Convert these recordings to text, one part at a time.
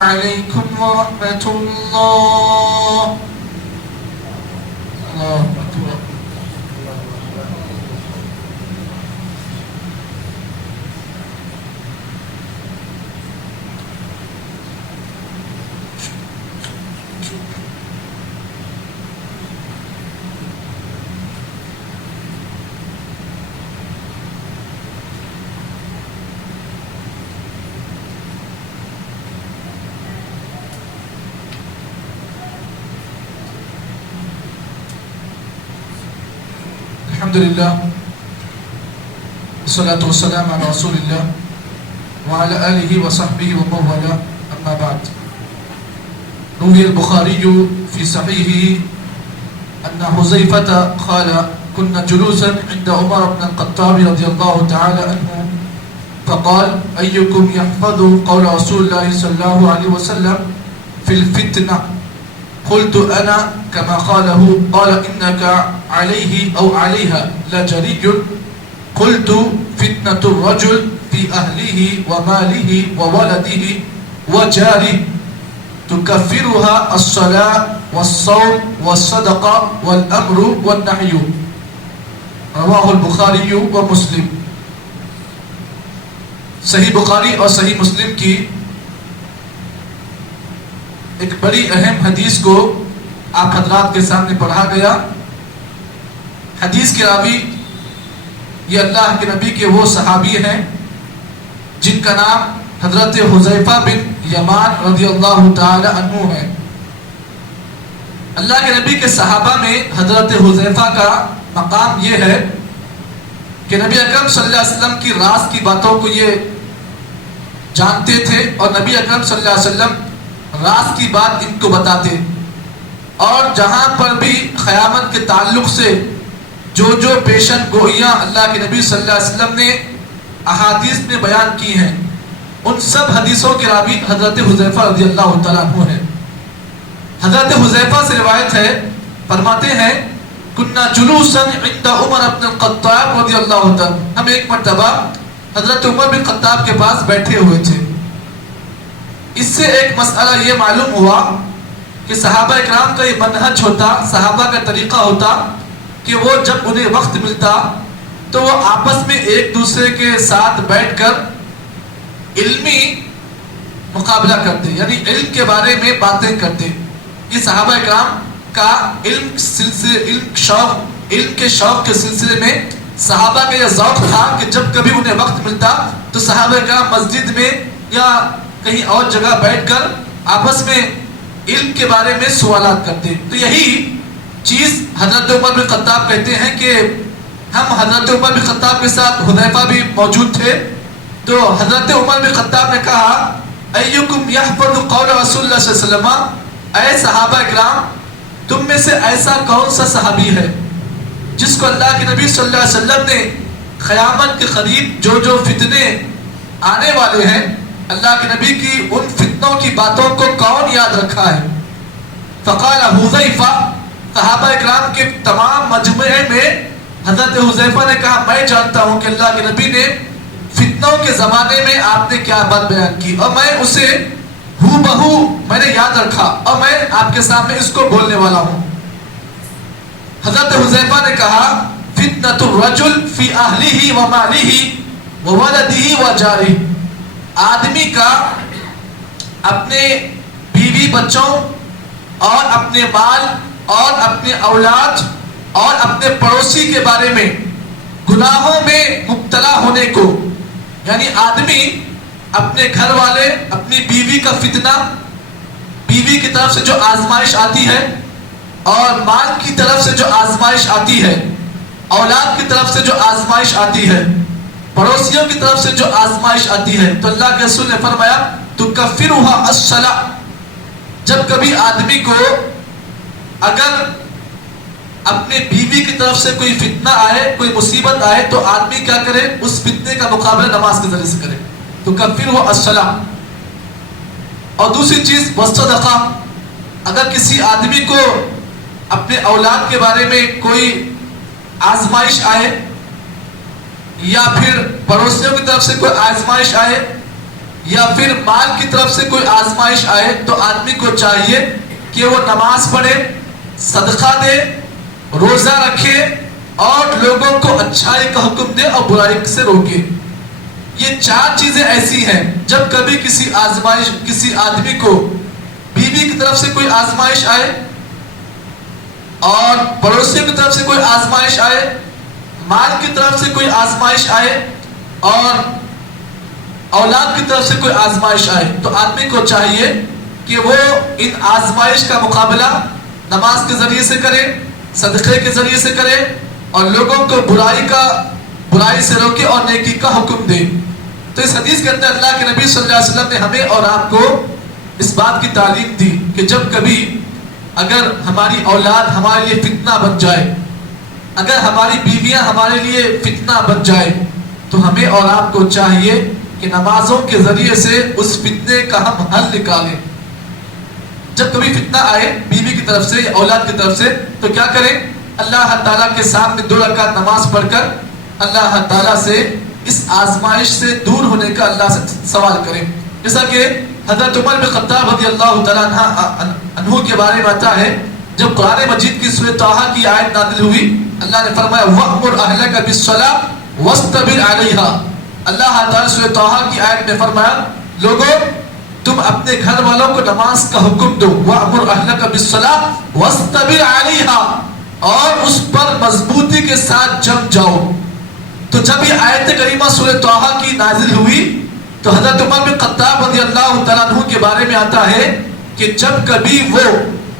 عليكم ورحمة الله. الله أكبر. الحمد لله والصلاة والسلام على رسول الله وعلى آله وصحبه ومن والاه. أما بعد، روي البخاري في صحيحه أن حذيفة قال: كنا جلوسا عند عمر بن الخطاب رضي الله تعالى عنه فقال: أيكم يحفظ قول رسول الله صلى الله عليه وسلم في الفتنة؟ قلت أنا كما قاله. قال: إنك عليه أو عليها لجري. قلت: فتنة الرجل في أهله وماله وولده وجاره تكفرها الصلاة والصوم والصدقة والأمر والنهي. رواه البخاري ومسلم. صحیح بخاری اور صحیح مسلم کی ایک بڑی اہم حدیث کو آپ حضرات کے سامنے پڑھا گیا. حدیث کے راوی یہ اللہ کے نبی کے وہ صحابی ہیں جن کا نام حضرت حذیفہ بن یمان رضی اللہ تعالی عنہ ہے. اللہ کے نبی کے صحابہ میں حضرت حذیفہ کا مقام یہ ہے کہ نبی اکرم صلی اللہ علیہ وسلم کی راز کی باتوں کو یہ جانتے تھے اور نبی اکرم صلی اللہ علیہ وسلم راز کی بات ان کو بتاتے، اور جہاں پر بھی قیامت کے تعلق سے جو پیشن گوئیاں اللہ کے نبی صلی اللہ علیہ وسلم نے احادیث میں بیان کی ہیں، ان سب حدیثوں کے راوی حضرت حذیفہ رضی اللہ تعالیٰ عنہ ہیں. حضرت حذیفہ سے روایت ہے، فرماتے ہیں: کنا جلوسا عند عمر بن الخطاب رضی اللہ تعالیٰ، ہم ایک مرتبہ حضرت عمر بن خطاب کے پاس بیٹھے ہوئے تھے. اس سے ایک مسئلہ یہ معلوم ہوا کہ صحابہ اکرام کا یہ منہج ہوتا، صحابہ کا طریقہ ہوتا کہ وہ جب انہیں وقت ملتا تو وہ آپس میں ایک دوسرے کے ساتھ بیٹھ کر علمی مقابلہ کرتے، یعنی علم کے بارے میں باتیں کرتے. یہ صحابہ اکرام کا علم کے شوق کے سلسلے میں صحابہ کا یہ ذوق تھا کہ جب کبھی انہیں وقت ملتا تو صحابہ اکرام مسجد میں یا کہیں اور جگہ بیٹھ کر آپس میں علم کے بارے میں سوالات کرتے. تو یہی چیز حضرت عمر بن خطاب کہتے ہیں کہ ہم حضرت عمر بن خطاب کے ساتھ حذیفہ بھی موجود تھے. تو حضرت عمر بن خطاب نے کہا: ایکم یحفظ قول رسول اللہ صلی اللہ علیہ وسلم، اے صحابہ اکرام تم میں سے ایسا کون سا صحابی ہے جس کو اللہ کے نبی صلی اللہ علیہ وسلم نے قیامت کے قریب جو فتنے آنے والے ہیں، اللہ کے نبی کی ان فتنوں کی باتوں کو کون یاد رکھا ہے؟ فقال حذیفہ، صحابہ اکرام کے تمام مجموعے میں حضرت حذیفہ نے کہا: میں جانتا ہوں کہ اللہ کے نبی نے فتنوں کے زمانے میں آپ نے کیا بات بیان کی، اور میں اسے ہو بہو میں نے یاد رکھا اور میں آپ کے سامنے اس کو بولنے والا ہوں. حضرت حذیفہ نے کہا: فتنۃ الرجل فی اہلہ ومالہ وولدہ وجارہ، آدمی کا اپنے بیوی بچوں اور اپنے مال اور اپنے اولاد اور اپنے پڑوسی کے بارے میں گناہوں میں مبتلا ہونے کو، یعنی آدمی اپنے گھر والے، اپنی بیوی کا فتنہ، بیوی کی طرف سے جو آزمائش آتی ہے اور مال کی طرف سے جو آزمائش آتی ہے، اولاد کی طرف سے جو آزمائش آتی ہے، پڑوسیوں کی طرف سے جو آزمائش آتی ہے، تو اللہ کے رسول نے فرمایا: تکفرها الصلاۃ. جب کبھی آدمی کو اگر اپنے بیوی کی طرف سے کوئی فتنہ آئے، کوئی مصیبت آئے، تو آدمی کیا کرے؟ اس فتنے کا مقابلہ نماز کے ذریعے سے کرے. تکفرها الصلاۃ. اور دوسری چیز والصدقہ، اگر کسی آدمی کو اپنے اولاد کے بارے میں کوئی آزمائش آئے یا پھر پڑوسیوں کی طرف سے کوئی آزمائش آئے یا پھر مال کی طرف سے کوئی آزمائش آئے تو آدمی کو چاہیے کہ وہ نماز پڑھے، صدقہ دے، روزہ رکھے اور لوگوں کو اچھائی کا حکم دے اور برائی سے روکے۔ یہ چار چیزیں ایسی ہیں جب کبھی کسی آدمی کو بیوی کی طرف سے کوئی آزمائش آئے اور پڑوسیوں کی طرف سے کوئی آزمائش آئے، مال کی طرف سے کوئی آزمائش آئے اور اولاد کی طرف سے کوئی آزمائش آئے، تو آدمی کو چاہیے کہ وہ ان آزمائش کا مقابلہ نماز کے ذریعے سے کرے، صدقے کے ذریعے سے کرے اور لوگوں کو برائی سے روکے اور نیکی کا حکم دے۔ تو اس حدیث کے اندر اللہ کے نبی صلی اللہ علیہ وسلم نے ہمیں اور آپ کو اس بات کی تعلیم دی کہ جب کبھی اگر ہماری اولاد ہمارے لیے فتنہ بن جائے، اگر ہماری بیویاں ہمارے لیے فتنہ بن جائے، تو ہمیں اور آپ کو چاہیے کہ نمازوں کے ذریعے سے اس فتنے کا ہم حل نکالیں۔ جب کبھی فتنہ آئے بیوی کی طرف سے یا اولاد کی طرف سے تو کیا کریں؟ اللہ تعالیٰ کے سامنے 2 رکعت نماز پڑھ کر اللہ تعالیٰ سے اس آزمائش سے دور ہونے کا اللہ سے سوال کریں۔ جیسا کہ حضرت عمر بن خطاب رضی اللہ تعالیٰ عنہ کے بارے میں آتا ہے، جب قرآن مجید کی سورۃ طٰہٰ کی آیت نازل ہوئی، اللہ نے فرمایا وَأْمُرْ أَهْلَكَ بِالصَّلَاةِ وَاسْتَبِرْ عَلَيْهَا۔ اللہ تعالیٰ سورۃ طٰہٰ کی آیت میں فرمایا لوگوں تم اپنے گھر والوں کو نماز کا حکم دو، وَأْمُرْ أَهْلَكَ بِالصَّلَاةِ وَاسْتَبِرْ عَلَيْهَا، اور اس پر مضبوطی کے ساتھ جم جاؤ۔ تو جب یہ آیت کریمہ سورۃ طٰہٰ کی نازل ہوئی تو حضرت عمر بن خطاب رضی اللہ تعالیٰ عنہ کے بارے میں آتا ہے کہ جب کبھی وہ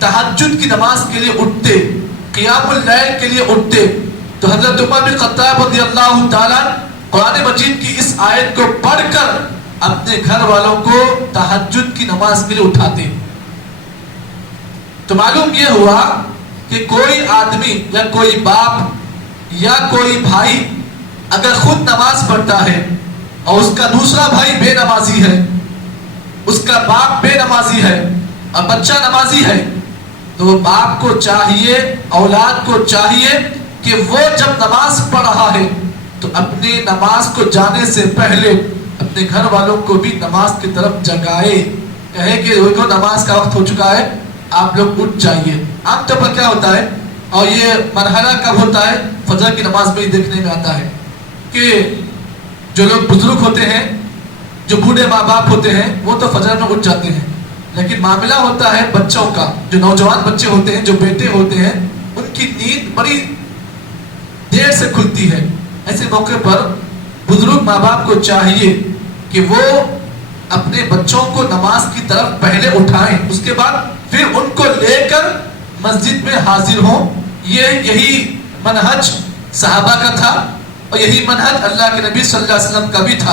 تہجد کی نماز کے لیے اٹھتے، قیام اللیل کے لیے اٹھتے، تو حضرت عمر بن خطاب رضی اللہ تعالیٰ قرآن مجید کی اس آیت کو پڑھ کر اپنے گھر والوں کو تہجد کی نماز کے لیے اٹھاتے۔ تو معلوم یہ ہوا کہ کوئی آدمی یا کوئی باپ یا کوئی بھائی اگر خود نماز پڑھتا ہے اور اس کا دوسرا بھائی بے نمازی ہے، اس کا باپ بے نمازی ہے اور بچہ نمازی ہے، تو باپ کو چاہیے، اولاد کو چاہیے کہ وہ جب نماز پڑھ رہا ہے تو اپنے نماز کو جانے سے پہلے اپنے گھر والوں کو بھی نماز کی طرف جگائے، کہے کہ دیکھو نماز کا وقت ہو چکا ہے، آپ لوگ اٹھ جائیے۔ عام طور پر کیا ہوتا ہے اور یہ مرحلہ کب ہوتا ہے؟ فجر کی نماز میں ہی دیکھنے میں آتا ہے کہ جو لوگ بزرگ ہوتے ہیں، جو بوڑھے ماں باپ ہوتے ہیں، وہ تو فجر میں اٹھ جاتے ہیں، لیکن معاملہ ہوتا ہے بچوں کا، جو نوجوان بچے ہوتے ہیں، جو بیٹے ہوتے ہیں، ان کی نیند بڑی دیر سے کھلتی ہے۔ ایسے موقع پر بزرگ ماں باپ کو چاہیے کہ وہ اپنے بچوں کو نماز کی طرف پہلے اٹھائیں، اس کے بعد پھر ان کو لے کر مسجد میں حاضر ہوں۔ یہی منہج صحابہ کا تھا اور یہی منہج اللہ کے نبی صلی اللہ علیہ وسلم کا بھی تھا۔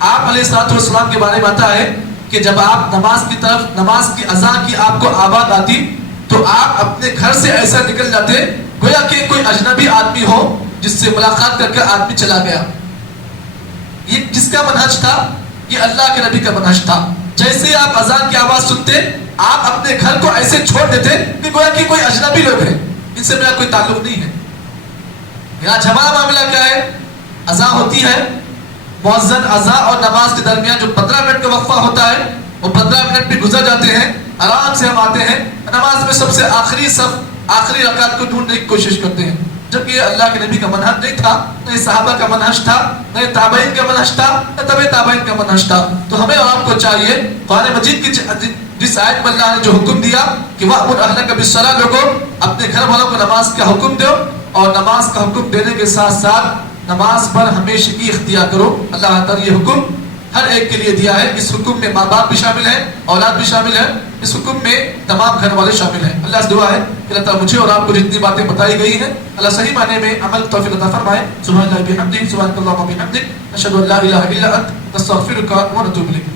آپ علیہ الصلوۃ والسلام کے بارے میں آتا ہے کہ جب آپ نماز کی طرف، نماز کی اذان کی آپ کو آواز آتی تو آپ اپنے گھر سے ایسا نکل جاتے گویا کہ کوئی اجنبی آدمی ہو جس سے ملاقات کر کے آدمی چلا گیا۔ یہ جس کا منہج تھا، یہ اللہ کے نبی کا منہج تھا۔ جیسے ہی آپ اذان کی آواز سنتے آپ اپنے گھر کو ایسے چھوڑ دیتے کہ گویا کہ کوئی اجنبی لوگ ہیں، ان سے میرا کوئی تعلق نہیں ہے۔ آج ہمارا معاملہ کیا ہے؟ اذان ہوتی ہے، مؤذن اذان اور نماز کے درمیان جو 15 منٹ کا وقفہ ہوتا ہے، وہ 15 منٹ بھی گزر جاتے ہیں، آرام سے ہم آتے ہیں نماز میں سب سے آخری صف، آخری رکعت کو ڈھونڈنے کی کوشش کرتے ہیں، جبکہ یہ اللہ کے نبی کا منہج نہیں تھا، نہ صحابہ کا منہج تھا، نہ تابعین کا منہج تھا، نہ تبع تابعین کا منہج تھا۔ تو ہمیں اور آپ کو چاہیے قرآن مجید کی جس آیت میں اللہ نے جو حکم دیا کہ وَأْمُرْ أَهْلَكَ بِالصَّلَاةِ، لوگوں اپنے گھر والوں کو نماز کا حکم دو، اور نماز کا حکم دینے کے ساتھ ساتھ نماز پر ہمیشگی اختیار کرو۔ اللہ تعالیٰ یہ حکم ہر ایک کے لیے دیا ہے۔ اس حکم میں ماں باپ بھی شامل ہیں، اولاد بھی شامل ہے، اس حکم میں تمام گھر والے شامل ہیں۔ اللہ سے دعا ہے کہ اللہ تعالیٰ مجھے اور آپ کو جتنی باتیں بتائی گئی ہیں اللہ صحیح معنی میں عمل توفیق عطا فرمائے۔ سبحان اللہ بحمدہ، سبحانک اللہم وبحمدک، نشہد ان لا الہ الا انت، نستغفرک ونتوب الیک۔